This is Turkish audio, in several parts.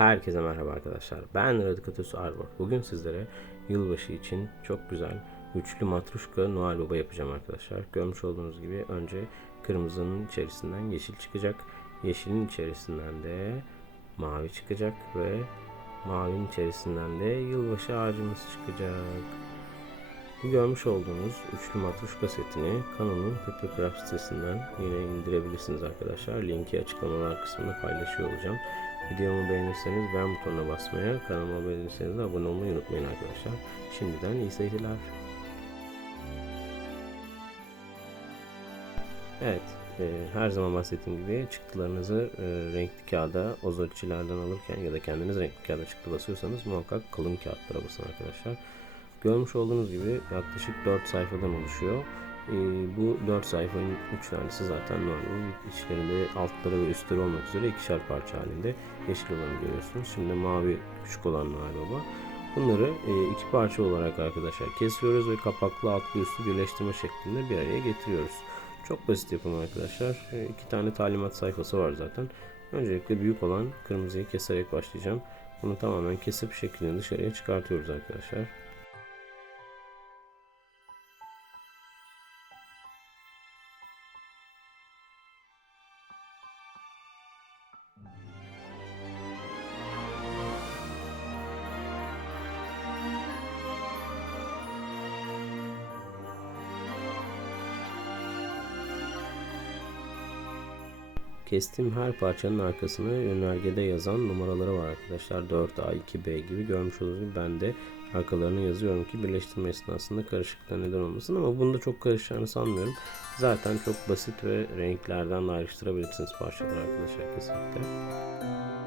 Herkese merhaba arkadaşlar. Ben Radikatus Arbor. Bugün sizlere yılbaşı için çok güzel üçlü matruşka Noel Baba yapacağım arkadaşlar. Görmüş olduğunuz gibi önce kırmızının içerisinden yeşil çıkacak. Yeşilin içerisinden de mavi çıkacak ve mavinin içerisinden de yılbaşı ağacımız çıkacak. Bu görmüş olduğunuz üçlü matruşka setini Canon'un Papercraft sitesinden yine indirebilirsiniz arkadaşlar. Linki açıklamalar kısmında paylaşıyor olacağım. Videomu beğenirseniz beğen butonuna basmaya, kanalıma abone değilseniz de abone olmayı unutmayın arkadaşlar. Şimdiden iyi seyirler. Evet, e, her zaman bahsettiğim gibi çıktılarınızı e, renkli kağıda ozotçilerden alırken ya da kendiniz renkli kağıda çıktı basıyorsanız muhakkak kalın kağıtlara basın arkadaşlar. Görmüş olduğunuz gibi yaklaşık 4 sayfadan oluşuyor. Ee, bu 4 sayfanın 3 tanesi zaten normal. İçlerinde altları ve üstleri olmak üzere ikişer parça halinde yeşil olanı görüyorsunuz. Şimdi mavi küçük olan Baba. Bunları e, iki parça olarak arkadaşlar kesiyoruz ve kapaklı altlı üstü birleştirme şeklinde bir araya getiriyoruz. Çok basit yapım arkadaşlar. E, iki tane talimat sayfası var zaten. Öncelikle büyük olan kırmızıyı keserek başlayacağım. Bunu tamamen kesip şeklini dışarıya çıkartıyoruz arkadaşlar. Kestiğim her parçanın arkasına yönergede yazan numaraları var arkadaşlar. 4A, 2B gibi görmüş olduğunuz ben de arkalarını yazıyorum ki birleştirme esnasında karışıklıkla neden olmasın ama bunda çok karışacağını sanmıyorum. Zaten çok basit ve renklerden de ayrıştırabilirsiniz parçaları arkadaşlar kesinlikle.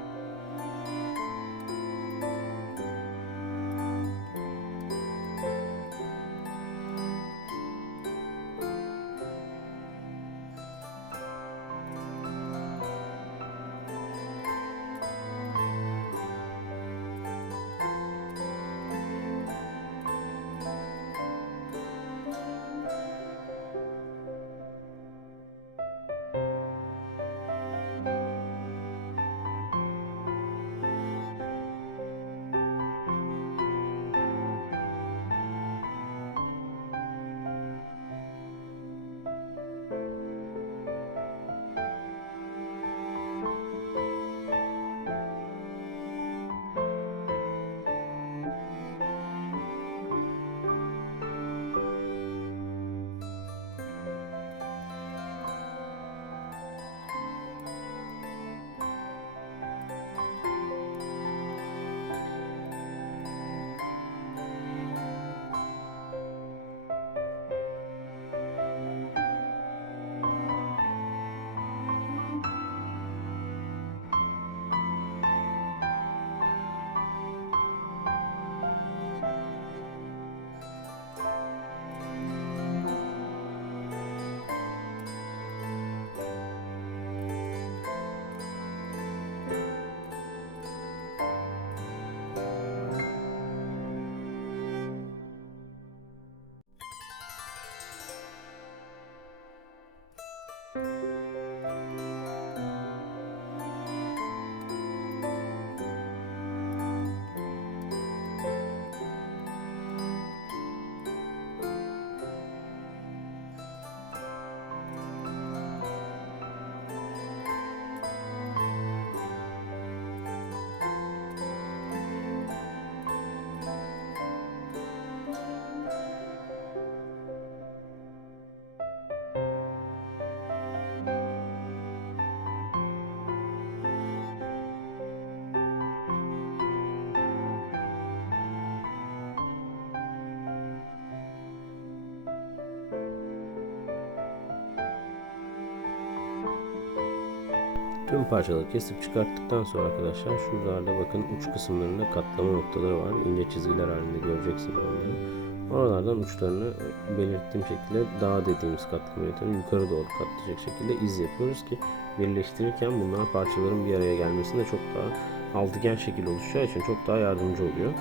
Tüm parçaları kesip çıkarttıktan sonra arkadaşlar şuralarda bakın uç kısımlarında katlama noktaları var. İnce çizgiler halinde göreceksiniz onları. Oralardan uçlarını belirttiğim şekilde dağ dediğimiz katlama yöntemi yukarı doğru katlayacak şekilde iz yapıyoruz ki birleştirirken bunlar parçaların bir araya gelmesinde çok daha altıgen şekil oluşacağı için çok daha yardımcı oluyor.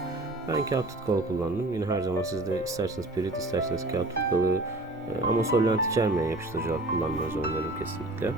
Ben kağıt tutkalı kullandım. Yine her zaman siz de isterseniz pirit isterseniz kağıt tutkalı e, ama solvent içermeyen yapıştırıcılar kullanmanızı öneririm kesinlikle.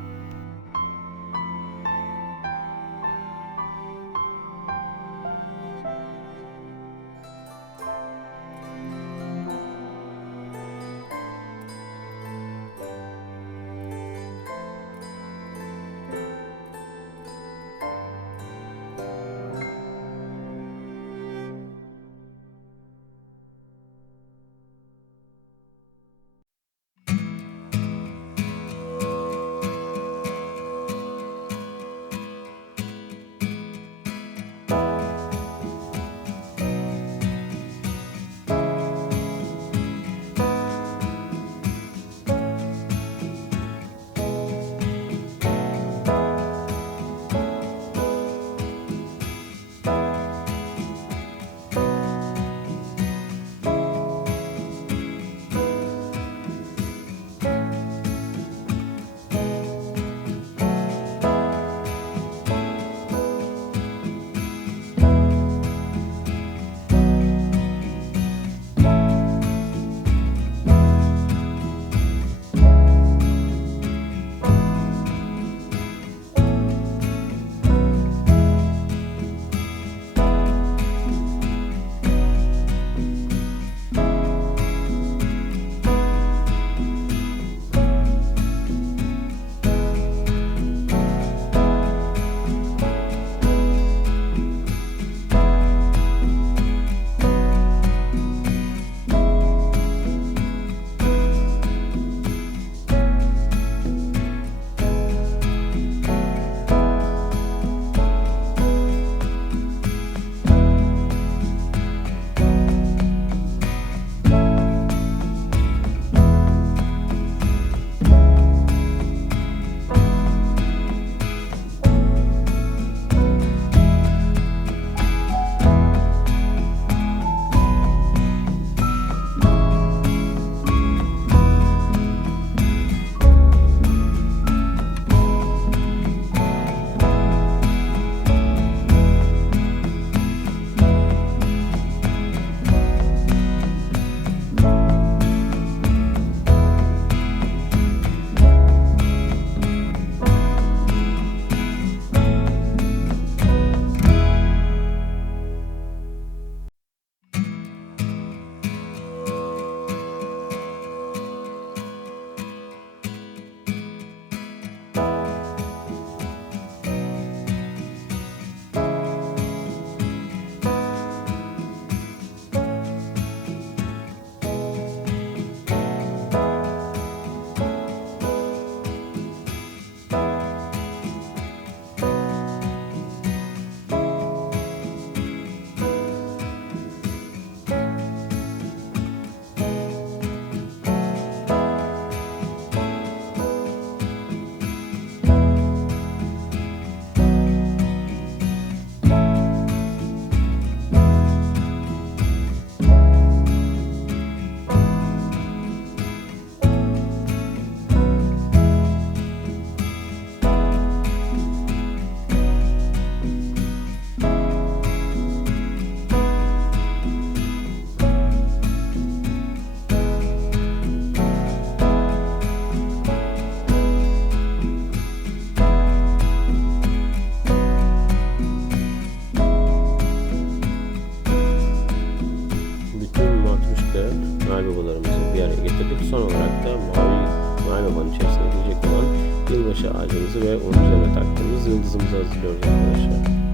Getirdik. Son olarak da mavi Noel babanın içerisine girecek olan yılbaşı ağacımızı ve onun üzerine taktığımız yıldızımızı hazırlıyoruz arkadaşlar.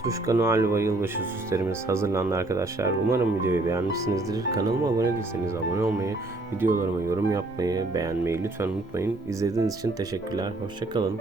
Matruşka Noel ve yılbaşı süslerimiz hazırlandı arkadaşlar. Umarım videoyu beğenmişsinizdir. Kanalıma abone değilseniz abone olmayı, videolarıma yorum yapmayı, beğenmeyi lütfen unutmayın. İzlediğiniz için teşekkürler. Hoşçakalın.